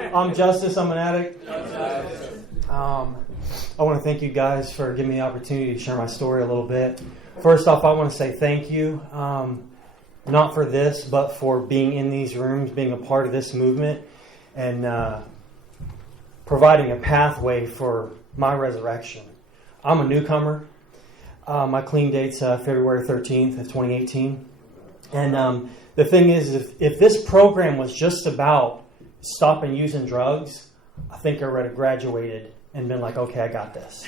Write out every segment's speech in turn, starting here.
I'm Justice. I'm an addict. I want to thank you guys for giving me the opportunity to share my story a little bit. First off, I want to say thank you, not for this, but for being in these rooms, being a part of this movement, and providing a pathway for my resurrection. I'm a newcomer. My clean date's February 13th of 2018. And the thing is, if this program was just about stopping using drugs, I think I would have graduated and been like, okay, I got this.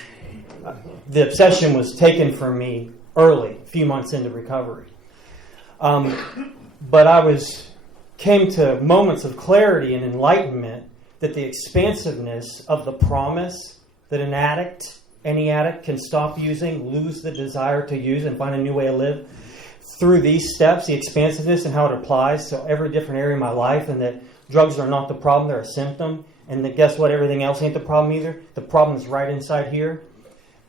The obsession was taken from me early, a few months into recovery. But I came to moments of clarity and enlightenment that the expansiveness of the promise that any addict can stop using, lose the desire to use, and find a new way to live through these steps, the expansiveness and how it applies to every different area of my life, and that drugs are not the problem, they're a symptom, and that guess what, everything else ain't the problem either. The problem is right inside here,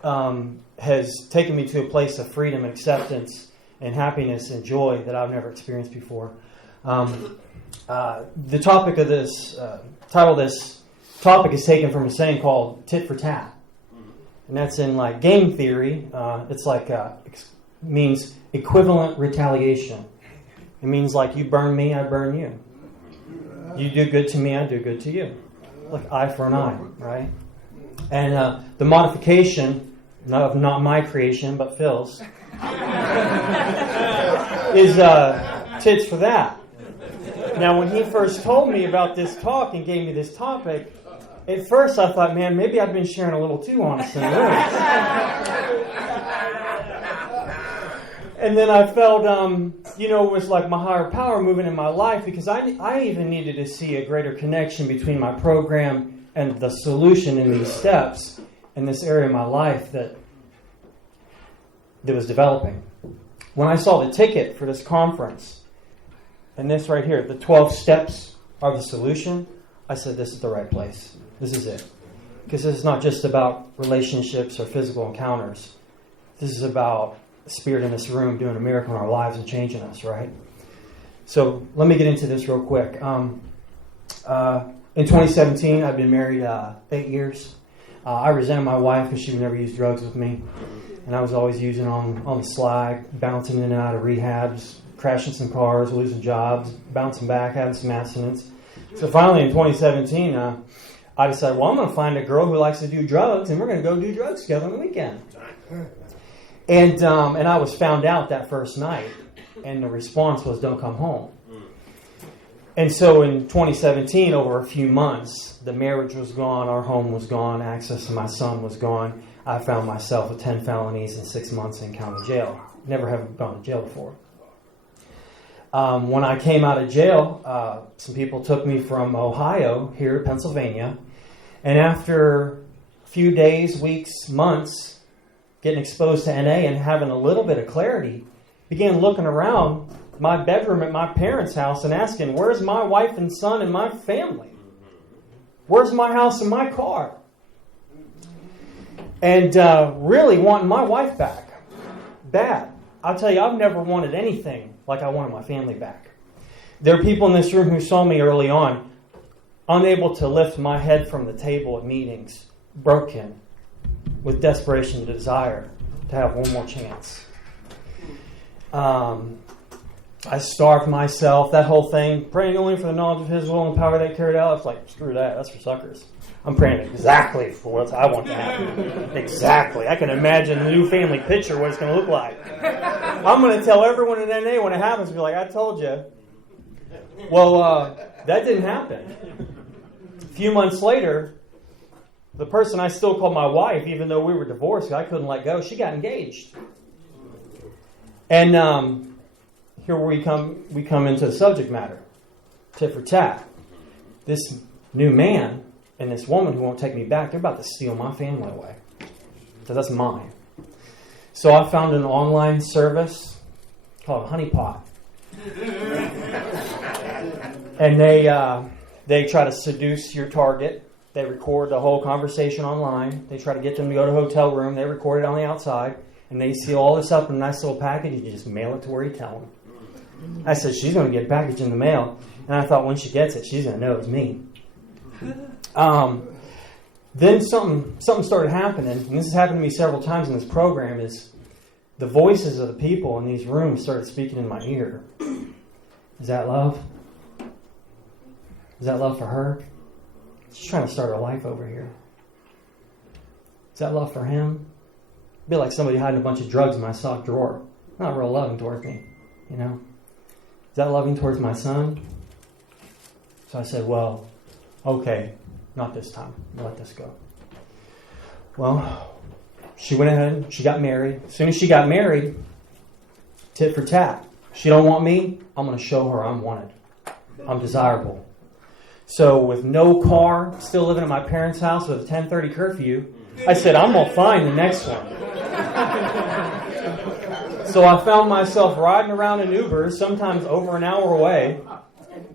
has taken me to a place of freedom and acceptance and happiness and joy that I've never experienced before. The topic of this, title of this topic is taken from a saying called tit for tat. And that's in like game theory. It's like means equivalent retaliation. It means like you burn me, I burn you. You do good to me, I do good to you. Like eye for an eye, right? And the modification of not my creation, but Phil's, is tits for that. Now, when he first told me about this talk and gave me this topic, at first I thought, man, maybe I've been sharing a little too honest in the rooms. And then I felt, it was like my higher power moving in my life, because I even needed to see a greater connection between my program and the solution in these steps in this area of my life that was developing. When I saw the ticket for this conference, and this right here, the 12 steps are the solution, I said, this is the right place. This is it. Because this is not just about relationships or physical encounters. This is about the Spirit in this room doing a miracle in our lives and changing us, right? So let me get into this real quick. In 2017, I've been married 8 years. I resented my wife because she would never use drugs with me. And I was always using on the slag, bouncing in and out of rehabs, crashing some cars, losing jobs, bouncing back, having some abstinence. So finally in 2017, I decided, well, I'm going to find a girl who likes to do drugs, and we're going to go do drugs together on the weekend. And I was found out that first night, and the response was, don't come home. And so in 2017, over a few months, the marriage was gone, our home was gone, access to my son was gone. I found myself with 10 felonies and 6 months in county jail. Never have gone to jail before. When I came out of jail, some people took me from Ohio here to Pennsylvania. And after a few days, weeks, months, getting exposed to NA and having a little bit of clarity, began looking around my bedroom at my parents' house and asking, where's my wife and son and my family? Where's my house and my car? And really wanting my wife back. Bad. I'll tell you, I've never wanted anything like I wanted my family back. There are people in this room who saw me early on, unable to lift my head from the table at meetings, broken, with desperation and desire to have one more chance. I starved myself, that whole thing, praying only for the knowledge of His will and power that carried out. It's like, screw that, that's for suckers. I'm praying exactly for what I want to happen. Exactly. I can imagine the new family picture, what it's going to look like. I'm going to tell everyone in NA when it happens, be like, I told you. Well, that didn't happen. A few months later, the person I still called my wife, even though we were divorced, I couldn't let go, she got engaged. And here we come into the subject matter. Tit for tat. This new man and this woman who won't take me back, they're about to steal my family away. So that's mine. So I found an online service called Honey Pot. And they try to seduce your target. They record the whole conversation online. They try to get them to go to a hotel room. They record it on the outside. And they seal all this up in a nice little package. And you just mail it to where you tell them. I said, she's going to get a package in the mail. And I thought when she gets it, she's going to know it's me. Then something started happening, and this has happened to me several times in this program, is the voices of the people in these rooms started speaking in my ear. Is that love? Is that love for her? She's trying to start her life over here. Is that love for him? It'd be like somebody hiding a bunch of drugs in my sock drawer. Not real loving towards me, you know. Is that loving towards my son? So I said, well, okay, not this time. I'll let this go. Well, she went ahead, she got married. As soon as she got married, tit for tat. She don't want me, I'm going to show her I'm wanted. I'm desirable. So with no car, still living at my parents' house with a 10:30 curfew, I said, I'm going to find the next one. So I found myself riding around in Ubers, sometimes over an hour away,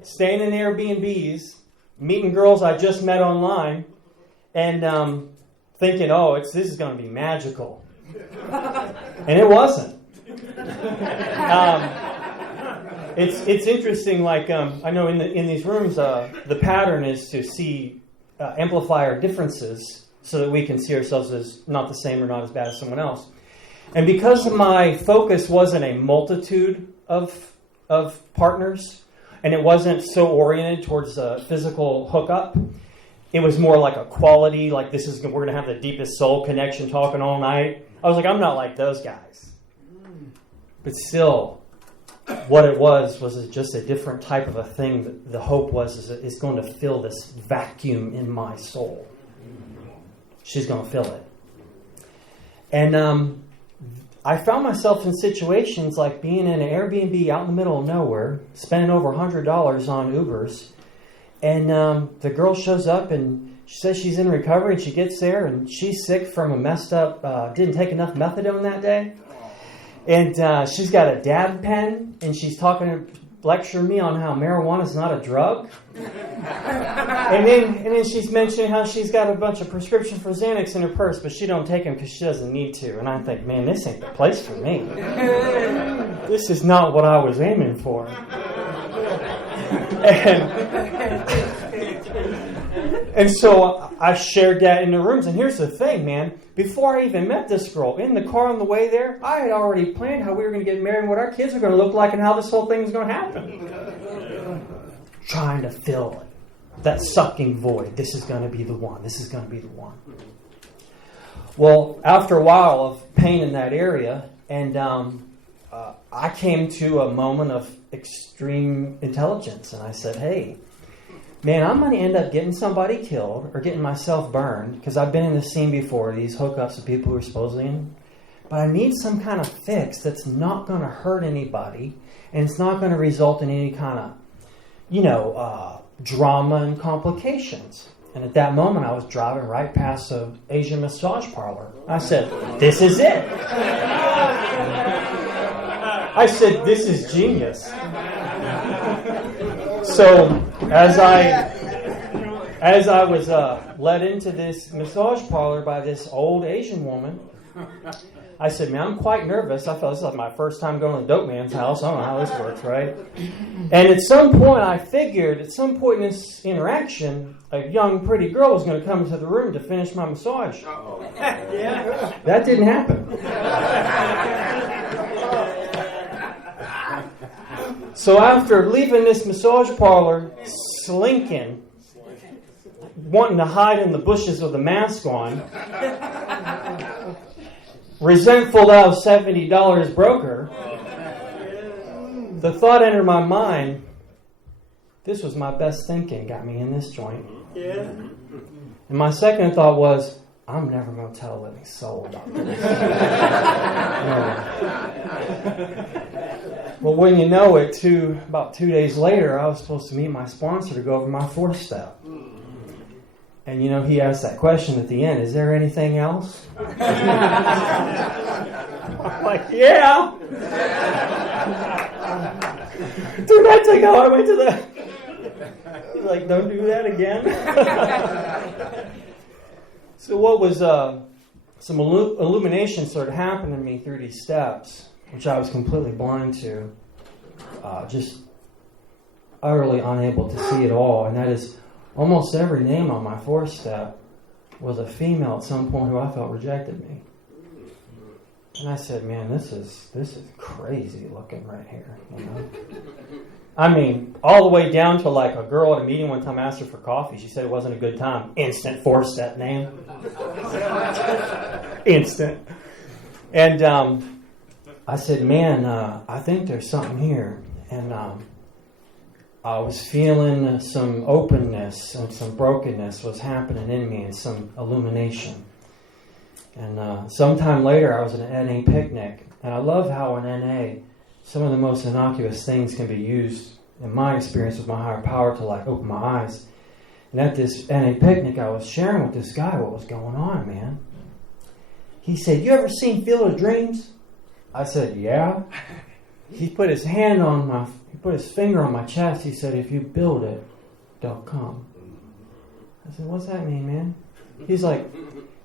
staying in Airbnbs, meeting girls I just met online, and thinking, this is going to be magical. And it wasn't. It's interesting, like, I know in these rooms, the pattern is to see, amplify our differences so that we can see ourselves as not the same or not as bad as someone else. And because my focus wasn't a multitude of partners, and it wasn't so oriented towards a physical hookup, it was more like a quality, like we're going to have the deepest soul connection talking all night. I was like, I'm not like those guys. But still, what it was just a different type of a thing. That the hope was it's going to fill this vacuum in my soul. She's going to fill it. And I found myself in situations like being in an Airbnb out in the middle of nowhere, spending over $100 on Ubers, and the girl shows up and she says she's in recovery, and she gets there and she's sick from a messed up, didn't take enough methadone that day, and she's got a dab pen and she's lecturing me on how marijuana is not a drug, and then she's mentioning how she's got a bunch of prescriptions for Xanax in her purse, but she don't take them because she doesn't need to. And I think, man, this ain't the place for me. This is not what I was aiming for. And so I shared that in the rooms. And here's the thing, man. Before I even met this girl, in the car on the way there, I had already planned how we were going to get married and what our kids were going to look like and how this whole thing was going to happen. Trying to fill that sucking void. This is going to be the one. This is going to be the one. Well, after a while of pain in that area, and I came to a moment of extreme intelligence. And I said, hey, man, I'm going to end up getting somebody killed or getting myself burned because I've been in this scene before, these hookups with people who are supposedly in. But I need some kind of fix that's not going to hurt anybody, and it's not going to result in any kind of, drama and complications. And at that moment, I was driving right past an Asian massage parlor. I said, this is it. I said, this is genius. So as I was led into this massage parlor by this old Asian woman, I said, man, I'm quite nervous. I felt this is like my first time going to the dope man's house. I don't know how this works, right? And at some point, I figured, at some point in this interaction, a young, pretty girl was going to come into the room to finish my massage. Yeah. That didn't happen. So after leaving this massage parlor, slinking, wanting to hide in the bushes with a mask on, resentful that I was $70 broker, the thought entered my mind, this was my best thinking, got me in this joint. Yeah. And my second thought was, I'm never going to tell a living soul about this. Well, when you know it, about 2 days later, I was supposed to meet my sponsor to go over my fourth step. And he asked that question at the end, is there anything else? I'm like, yeah. 2 nights ago, I went to the... He's like, don't do that again. So what was some illumination started happening to me through these steps, which I was completely blind to, just utterly unable to see it all. And that is, almost every name on my 4th step was a female at some point who I felt rejected me. And I said, man, this is crazy looking right here, you know. I mean, all the way down to like a girl at a meeting one time asked her for coffee. She said it wasn't a good time. Instant 4-step name. Instant. And I said, man, I think there's something here. And I was feeling some openness and some brokenness was happening in me and some illumination. And sometime later, I was at an NA picnic. And I love how in NA, some of the most innocuous things can be used, in my experience with my higher power, to like open my eyes. And at this NA picnic, I was sharing with this guy what was going on, man. He said, you ever seen Field of Dreams? I said, yeah. He put his finger on my chest. He said, if you build it, they'll come. I said, what's that mean, man? He's like,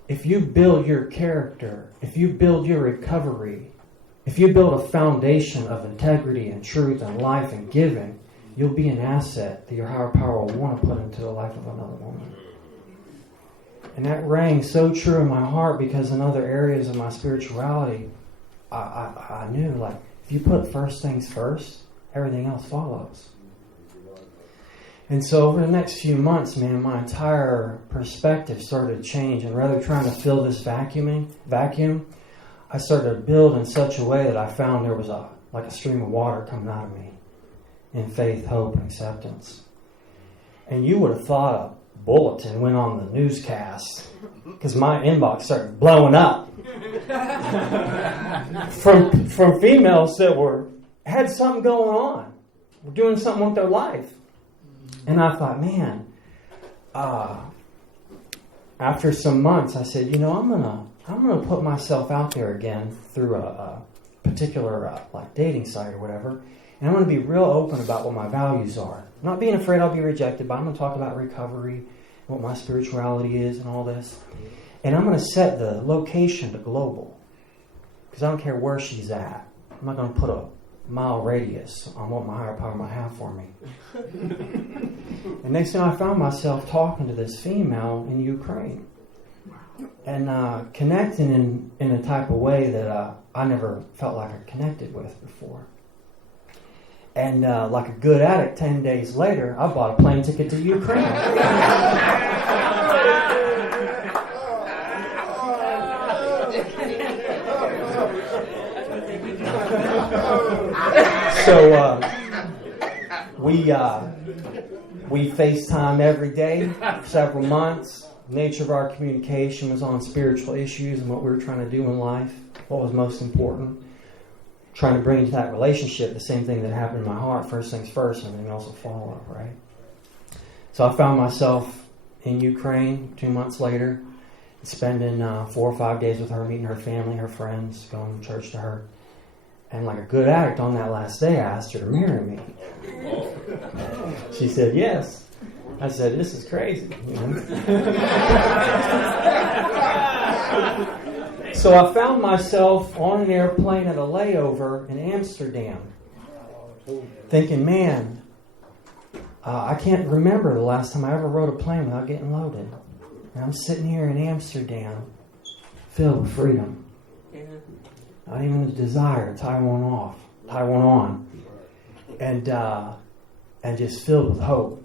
if you build your character, if you build your recovery, if you build a foundation of integrity and truth and life and giving, you'll be an asset that your higher power will want to put into the life of another woman. And that rang so true in my heart, because in other areas of my spirituality, I knew, like, if you put first things first, everything else follows. And so over the next few months, man, my entire perspective started to change. And rather than trying to fill this vacuum, I started to build in such a way that I found there was like a stream of water coming out of me in faith, hope, and acceptance. And you would have thought a bulletin went on the newscast, because my inbox started blowing up from females that had something going on, were doing something with their life. And I thought, man, after some months, I said, I'm gonna put myself out there again through a particular like dating site or whatever, and I'm gonna be real open about what my values are. I'm not being afraid I'll be rejected, but I'm gonna talk about recovery, what my spirituality is, and all this. And I'm gonna set the location to global, because I don't care where she's at. I'm not gonna put a mile radius on what my higher power might have for me. And next thing I found myself talking to this female in Ukraine, and connecting in a type of way that I never felt like I connected with before. And like a good addict, 10 days later, I bought a plane ticket to Ukraine. So we FaceTime every day, several months. The nature of our communication was on spiritual issues and what we were trying to do in life, what was most important. Trying to bring into that relationship the same thing that happened in my heart. First things first, and everything else will follow, right? So I found myself in Ukraine 2 months later, spending 4 or 5 days with her, meeting her family, her friends, going to church to her. And like a good addict, on that last day, I asked her to marry me. She said yes. I said, this is crazy. So I found myself on an airplane at a layover in Amsterdam, thinking, man, I can't remember the last time I ever rode a plane without getting loaded. And I'm sitting here in Amsterdam, filled with freedom. Not even a desire to tie one on, and just filled with hope.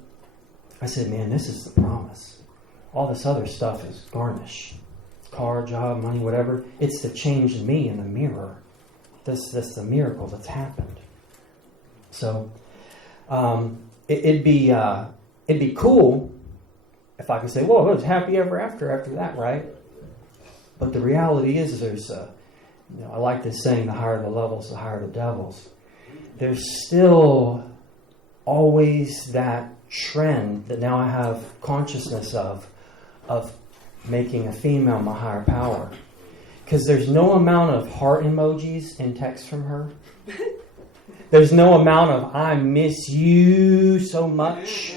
I said, man, this is the promise. All this other stuff is garnish. Car, job, money, whatever. It's the change in me in the mirror. That's the miracle that's happened. So it'd be cool if I could say, well, it was happy ever after that, right? But the reality is there's I like this saying, the higher the levels, the higher the devils. There's still always that trend that now I have consciousness of making a female my higher power. Because there's no amount of heart emojis in text from her. There's no amount of I miss you so much.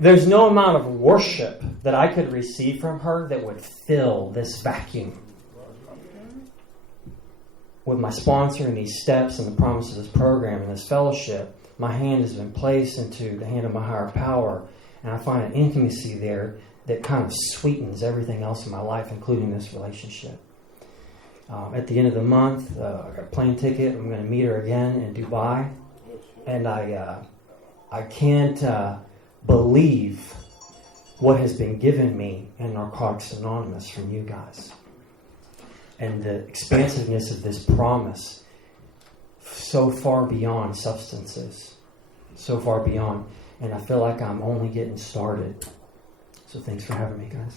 There's no amount of worship that I could receive from her that would fill this vacuum. With my sponsor and these steps and the promise of this program and this fellowship, my hand has been placed into the hand of my higher power, And I find an intimacy there that kind of sweetens everything else in my life, including this relationship. At the end of the month, I got a plane ticket. I'm going to meet her again in Dubai. And I can't believe what has been given me in Narcotics Anonymous from you guys. And the expansiveness of this promise, so far beyond substances, so far beyond. And I feel like I'm only getting started. So thanks for having me, guys.